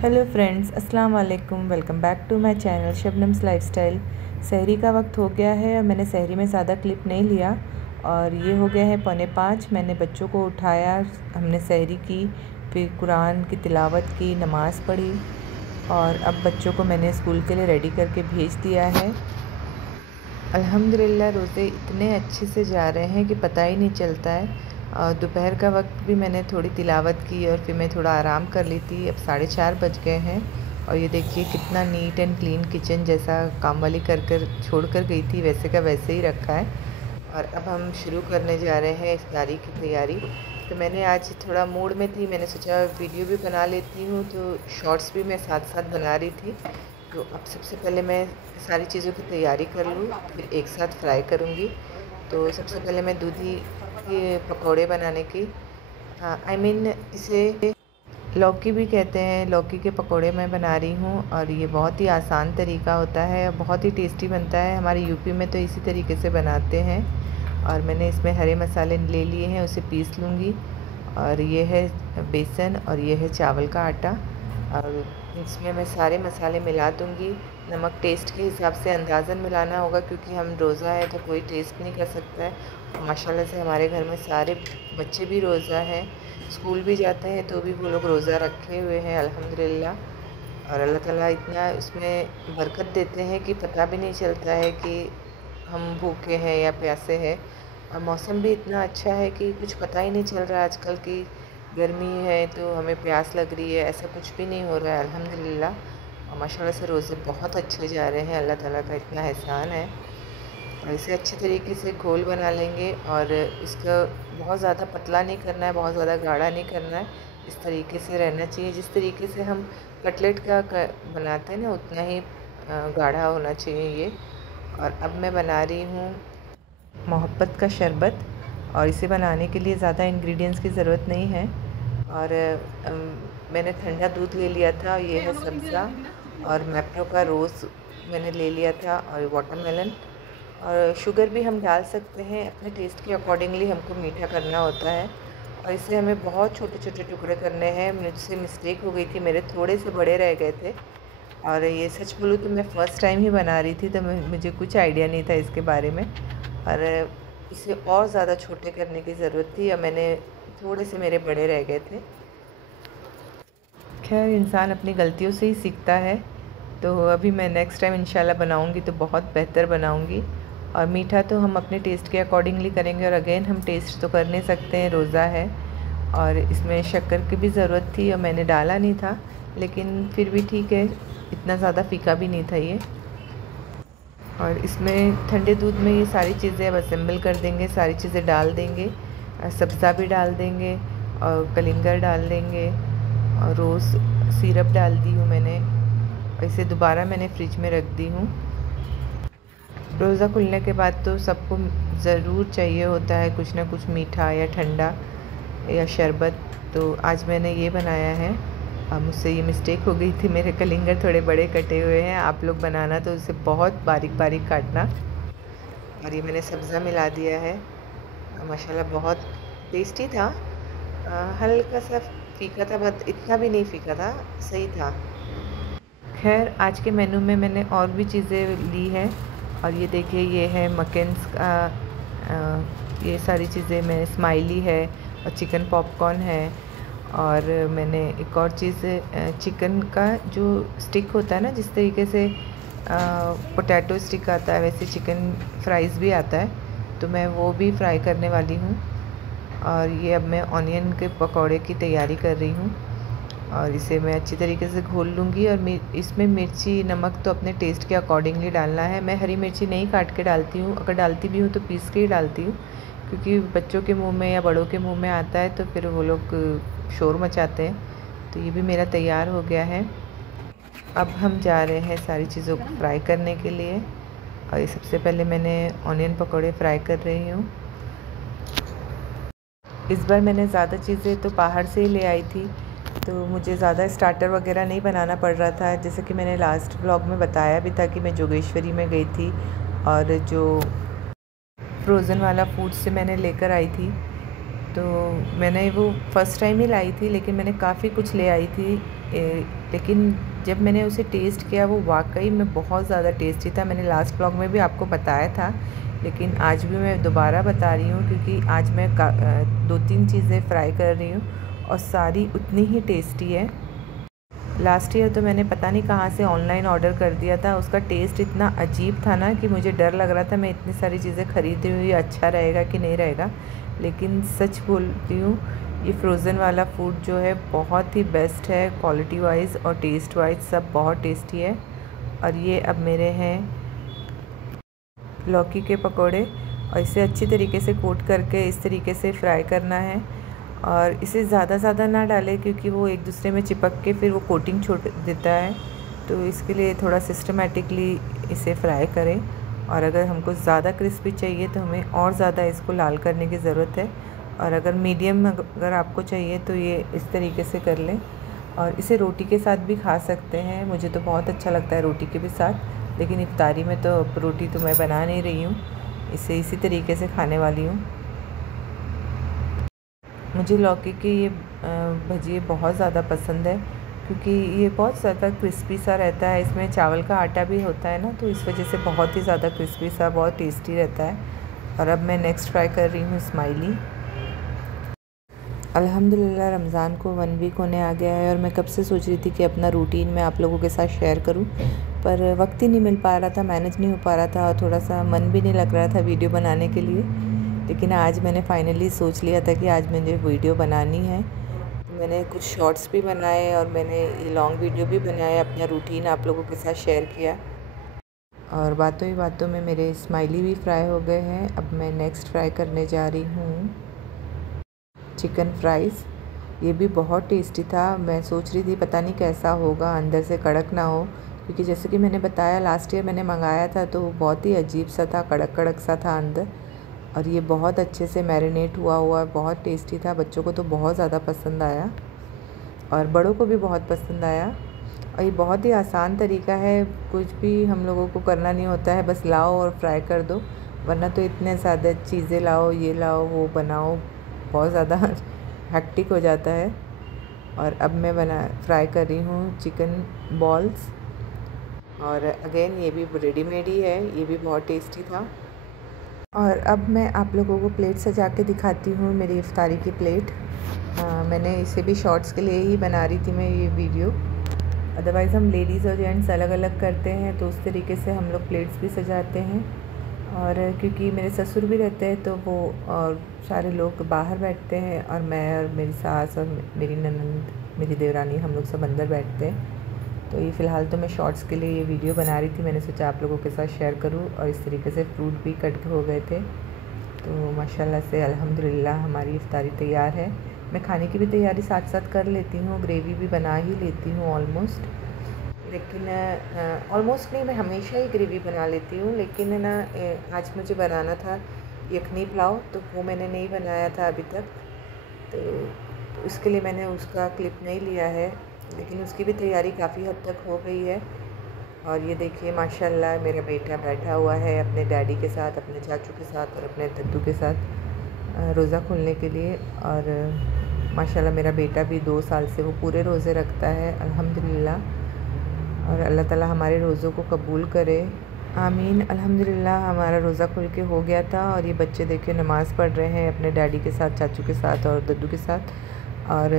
Hello friends, अस्सलाम वालेकुम। Welcome back to my channel Shabnam's lifestyle. सहरी का वक्त हो गया है और मैंने सहरी में ज़्यादा क्लिप नहीं लिया और ये हो गया है 4:45। मैंने बच्चों को उठाया, हमने सहरी की, फिर कुरान की तिलावत की, नमाज़ पढ़ी और अब बच्चों को मैंने स्कूल के लिए रेडी करके भेज दिया है। अल्हम्दुलिल्लाह रोज़े इतने अच्छे से जा रहे हैं कि पता ही नहीं चलता है। और दोपहर का वक्त भी मैंने थोड़ी तिलावत की और फिर मैं थोड़ा आराम कर ली थी। अब 4:30 बज गए हैं और ये देखिए कितना नीट एंड क्लीन किचन, जैसा काम वाली कर छोड़ कर गई थी वैसे का वैसे ही रखा है। और अब हम शुरू करने जा रहे हैं इफ्तारी की तैयारी। तो मैंने आज थोड़ा मूड में थी, मैंने सोचा वीडियो भी बना लेती हूँ, तो शॉर्ट्स भी मैं साथ साथ बना रही थी। तो अब सबसे पहले मैं सारी चीज़ों की तैयारी कर लूँ, फिर एक साथ फ्राई करूँगी। तो सबसे पहले मैं दूधी के पकौड़े बनाने की, इसे लौकी भी कहते हैं, लौकी के पकौड़े मैं बना रही हूँ। और ये बहुत ही आसान तरीका होता है और बहुत ही टेस्टी बनता है। हमारे यूपी में तो इसी तरीके से बनाते हैं। और मैंने इसमें हरे मसाले ले लिए हैं, उसे पीस लूँगी। और ये है बेसन और ये है चावल का आटा। और इसमें मैं सारे मसाले मिला दूँगी। नमक टेस्ट के हिसाब से अंदाज़न मिलाना होगा, क्योंकि हम रोज़ा है तो कोई टेस्ट नहीं कर सकता है। माशाल्लाह से हमारे घर में सारे बच्चे भी रोज़ा हैं, स्कूल भी जाते हैं तो भी वो लोग रोज़ा रखे हुए हैं अल्हम्दुलिल्लाह। और अल्लाह ताला इतना उसमें बरकत देते हैं कि पता भी नहीं चलता है कि हम भूखे हैं या प्यासे हैं। और मौसम भी इतना अच्छा है कि कुछ पता ही नहीं चल रहा है आजकल की गर्मी है तो हमें प्यास लग रही है, ऐसा कुछ भी नहीं हो रहा है अल्हम्दुलिल्लाह। और माशाल्लाह से रोज़े बहुत अच्छे जा रहे हैं, अल्लाह ताला का इतना एहसान है। और इसे अच्छे तरीके से घोल बना लेंगे और इसका बहुत ज़्यादा पतला नहीं करना है, बहुत ज़्यादा गाढ़ा नहीं करना है, इस तरीके से रहना चाहिए। जिस तरीके से हम कटलेट का बनाते हैं ना, उतना ही गाढ़ा होना चाहिए ये। और अब मैं बना रही हूँ मोहब्बत का शरबत, और इसे बनाने के लिए ज़्यादा इंग्रेडिएंट्स की ज़रूरत नहीं है। और मैंने ठंडा दूध ले लिया था, ये है सब्ज़ा, और मैप्रो का रोज़ मैंने ले लिया था, और वाटरमेलन। और शुगर भी हम डाल सकते हैं, अपने टेस्ट के अकॉर्डिंगली हमको मीठा करना होता है। और इसे हमें बहुत छोटे छोटे टुकड़े करने हैं। मुझसे मिस्टेक हो गई थी, मेरे थोड़े से बड़े रह गए थे। और ये सच बोलूँ तो मैं फ़र्स्ट टाइम ही बना रही थी, तो मुझे कुछ आइडिया नहीं था इसके बारे में। और इसे और ज़्यादा छोटे करने की ज़रूरत थी और मैंने थोड़े से मेरे बड़े रह गए थे। खैर, इंसान अपनी गलतियों से ही सीखता है। तो अभी मैं नेक्स्ट टाइम इंशाल्लाह बनाऊंगी तो बहुत बेहतर बनाऊंगी। और मीठा तो हम अपने टेस्ट के अकॉर्डिंगली करेंगे, और अगेन हम टेस्ट तो कर नहीं सकते हैं, रोज़ा है। और इसमें शक्कर की भी ज़रूरत थी और मैंने डाला नहीं था, लेकिन फिर भी ठीक है, इतना ज़्यादा फीका भी नहीं था ये। और इसमें ठंडे दूध में ये सारी चीज़ें अब असेंबल कर देंगे, सारी चीज़ें डाल देंगे, सब्ज़ा भी डाल देंगे और कलिंगर डाल देंगे और रोज़ सिरप डाल दी हूँ मैंने। और इसे दोबारा मैंने फ्रिज में रख दी हूँ। रोज़ा खुलने के बाद तो सबको ज़रूर चाहिए होता है कुछ ना कुछ मीठा या ठंडा या शरबत। तो आज मैंने ये बनाया है। मुझसे ये मिस्टेक हो गई थी, मेरे कलिंगर थोड़े बड़े कटे हुए हैं। आप लोग बनाना तो उसे बहुत बारीक बारीक काटना। और ये मैंने सब्ज़ा मिला दिया है। माशाल्लाह बहुत टेस्टी था। हल्का सा फीका था, बहुत इतना भी नहीं फीका था, सही था। खैर, आज के मेनू में मैंने और भी चीज़ें ली है। और ये देखिए, ये है मकेन्स का, ये सारी चीज़ें मैं, स्माइली है और चिकन पॉपकॉर्न है। और मैंने एक और चीज़, चिकन का जो स्टिक होता है ना, जिस तरीके से पोटैटो स्टिक आता है वैसे चिकन फ्राइज़ भी आता है, तो मैं वो भी फ्राई करने वाली हूँ। और ये अब मैं ऑनियन के पकौड़े की तैयारी कर रही हूँ। और इसे मैं अच्छी तरीके से घोल लूँगी। और इसमें मिर्ची नमक तो अपने टेस्ट के अकॉर्डिंगली डालना है। मैं हरी मिर्ची नहीं काट के डालती हूँ, अगर डालती भी हूँ तो पीस के ही डालती हूँ, क्योंकि बच्चों के मुंह में या बड़ों के मुंह में आता है तो फिर वो लोग शोर मचाते हैं। तो ये भी मेरा तैयार हो गया है। अब हम जा रहे हैं सारी चीज़ों को फ्राई करने के लिए। और ये सबसे पहले मैंने ऑनियन पकौड़े फ्राई कर रही हूँ। इस बार मैंने ज़्यादा चीज़ें तो बाहर से ही ले आई थी, तो मुझे ज़्यादा स्टार्टर वगैरह नहीं बनाना पड़ रहा था। जैसे कि मैंने लास्ट व्लॉग में बताया भी था कि मैं जोगेश्वरी में गई थी और जो फ्रोज़न वाला फूड से मैंने लेकर आई थी। तो मैंने वो फ़र्स्ट टाइम ही लाई थी, लेकिन मैंने काफ़ी कुछ ले आई थी। लेकिन जब मैंने उसे टेस्ट किया वो वाकई में बहुत ज़्यादा टेस्टी था। मैंने लास्ट व्लॉग में भी आपको बताया था, लेकिन आज भी मैं दोबारा बता रही हूँ क्योंकि आज मैं 2-3 चीज़ें फ्राई कर रही हूँ और सारी उतनी ही टेस्टी है। लास्ट ईयर तो मैंने पता नहीं कहाँ से ऑनलाइन ऑर्डर कर दिया था, उसका टेस्ट इतना अजीब था ना कि मुझे डर लग रहा था मैं इतनी सारी चीज़ें खरीदी हुई अच्छा रहेगा कि नहीं रहेगा। लेकिन सच बोलती हूँ, ये फ्रोज़न वाला फूड जो है बहुत ही बेस्ट है, क्वालिटी वाइज और टेस्ट वाइज सब बहुत टेस्टी है। और ये अब मेरे हैं लौकी के पकोड़े, और इसे अच्छी तरीके से कोट करके इस तरीके से फ्राई करना है। और इसे ज़्यादा ना डालें क्योंकि वो एक दूसरे में चिपक के फिर वो कोटिंग छोड़ देता है, तो इसके लिए थोड़ा सिस्टमेटिकली इसे फ्राई करें। और अगर हमको ज़्यादा क्रिस्पी चाहिए तो हमें और ज़्यादा इसको लाल करने की ज़रूरत है, और अगर मीडियम अगर आपको चाहिए तो ये इस तरीके से कर लें। और इसे रोटी के साथ भी खा सकते हैं, मुझे तो बहुत अच्छा लगता है रोटी के भी साथ, लेकिन इफ्तारी में तो रोटी तो मैं बना नहीं रही हूँ, इसे इसी तरीके से खाने वाली हूँ। मुझे लौकी के ये भजिए बहुत ज़्यादा पसंद है क्योंकि ये बहुत ज़्यादा क्रिस्पी सा रहता है, इसमें चावल का आटा भी होता है ना, तो इस वजह से बहुत ही ज़्यादा क्रिस्पी सा बहुत टेस्टी रहता है। और अब मैं नेक्स्ट फ्राई कर रही हूँ स्माइली। अल्हम्दुलिल्लाह रमज़ान को 1 वीक होने आ गया है और मैं कब से सोच रही थी कि अपना रूटीन मैं आप लोगों के साथ शेयर करूं, पर वक्त ही नहीं मिल पा रहा था, मैनेज नहीं हो पा रहा था और थोड़ा सा मन भी नहीं लग रहा था वीडियो बनाने के लिए। लेकिन आज मैंने फाइनली सोच लिया था कि आज मुझे वीडियो बनानी है। तो मैंने कुछ शॉर्ट्स भी बनाए और मैंने ये लॉन्ग वीडियो भी बनाए, अपना रूटीन आप लोगों के साथ शेयर किया। और बातों ही बातों में मेरे स्माइली भी फ्राई हो गए हैं। अब मैं नेक्स्ट फ्राई करने जा रही हूँ चिकन फ्राइज़। ये भी बहुत टेस्टी था, मैं सोच रही थी पता नहीं कैसा होगा, अंदर से कड़क ना हो, क्योंकि जैसे कि मैंने बताया लास्ट ईयर मैंने मंगाया था तो बहुत ही अजीब सा था, कड़क सा था अंदर। और ये बहुत अच्छे से मैरिनेट हुआ बहुत टेस्टी था, बच्चों को तो बहुत ज़्यादा पसंद आया और बड़ों को भी बहुत पसंद आया। और ये बहुत ही आसान तरीका है, कुछ भी हम लोगों को करना नहीं होता है, बस लाओ और फ्राई कर दो, वरना तो इतने ज़्यादा चीज़ें लाओ, ये लाओ वो बनाओ, बहुत ज़्यादा हेक्टिक हो जाता है। और अब मैं फ्राई कर रही हूँ चिकन बॉल्स, और अगेन ये भी रेडीमेड ही है, ये भी बहुत टेस्टी था। और अब मैं आप लोगों को प्लेट सजा के दिखाती हूँ, मेरी इफ्तारी की प्लेट। मैंने इसे भी शॉर्ट्स के लिए ही बना रही थी मैं ये वीडियो, अदरवाइज़ हम लेडीज़ और जेंट्स अलग अलग करते हैं, तो उस तरीके से हम लोग प्लेट्स भी सजाते हैं। और क्योंकि मेरे ससुर भी रहते हैं तो वो और सारे लोग बाहर बैठते हैं, और मैं और मेरी सास और मेरी ननद, मेरी देवरानी, हम लोग सब अंदर बैठते हैं। तो ये फ़िलहाल तो मैं शॉर्ट्स के लिए ये वीडियो बना रही थी, मैंने सोचा आप लोगों के साथ शेयर करूँ। और इस तरीके से फ्रूट भी कट हो गए थे, तो माशाल्लाह से अल्हम्दुलिल्लाह हमारी इफ्तारी तैयार है। मैं खाने की भी तैयारी साथ साथ कर लेती हूँ, ग्रेवी भी बना ही लेती हूँ ऑलमोस्ट, लेकिन ऑलमोस्ट नहीं, मैं हमेशा ही ग्रेवी बना लेती हूँ, लेकिन है ना आज मुझे बनाना था यखनी पुलाव, तो वो मैंने नहीं बनाया था अभी तक, तो उसके लिए मैंने उसका क्लिप नहीं लिया है, लेकिन उसकी भी तैयारी काफ़ी हद तक हो गई है। और ये देखिए माशाल्लाह मेरा बेटा बैठा हुआ है अपने डैडी के साथ, अपने चाचू के साथ और अपने दद्दू के साथ रोज़ा खोलने के लिए। और माशाल्लाह मेरा बेटा भी 2 साल से वो पूरे रोज़े रखता है अल्हम्दुलिल्लाह, और अल्लाह ताला हमारे रोज़ों को कबूल करे, आमीन। अल्हम्दुलिल्लाह हमारा रोज़ा खुल के हो गया था, और ये बच्चे देखिए नमाज़ पढ़ रहे हैं अपने डैडी के साथ, चाचू के साथ और दद्दू के साथ। और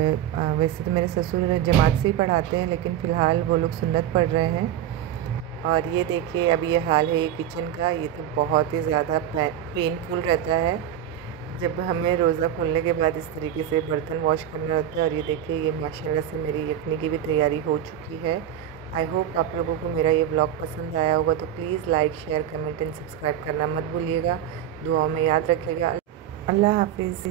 वैसे तो मेरे ससुर जमात से ही पढ़ाते हैं, लेकिन फ़िलहाल वो लोग सुन्नत पढ़ रहे हैं। और ये देखिए अब ये हाल है ये किचन का, ये तो बहुत ही ज़्यादा पेनफुल रहता है जब हमें रोज़ा खोलने के बाद इस तरीके से बर्तन वॉश करना होता है। और ये देखिए ये माशाल्लाह से मेरी यखनी की भी तैयारी हो चुकी है। आई होप आप लोगों को मेरा ये व्लॉग पसंद आया होगा, तो please like share comment and subscribe करना मत भूलिएगा, दुआओं में याद रखिएगा। अल्लाह हाफिज़।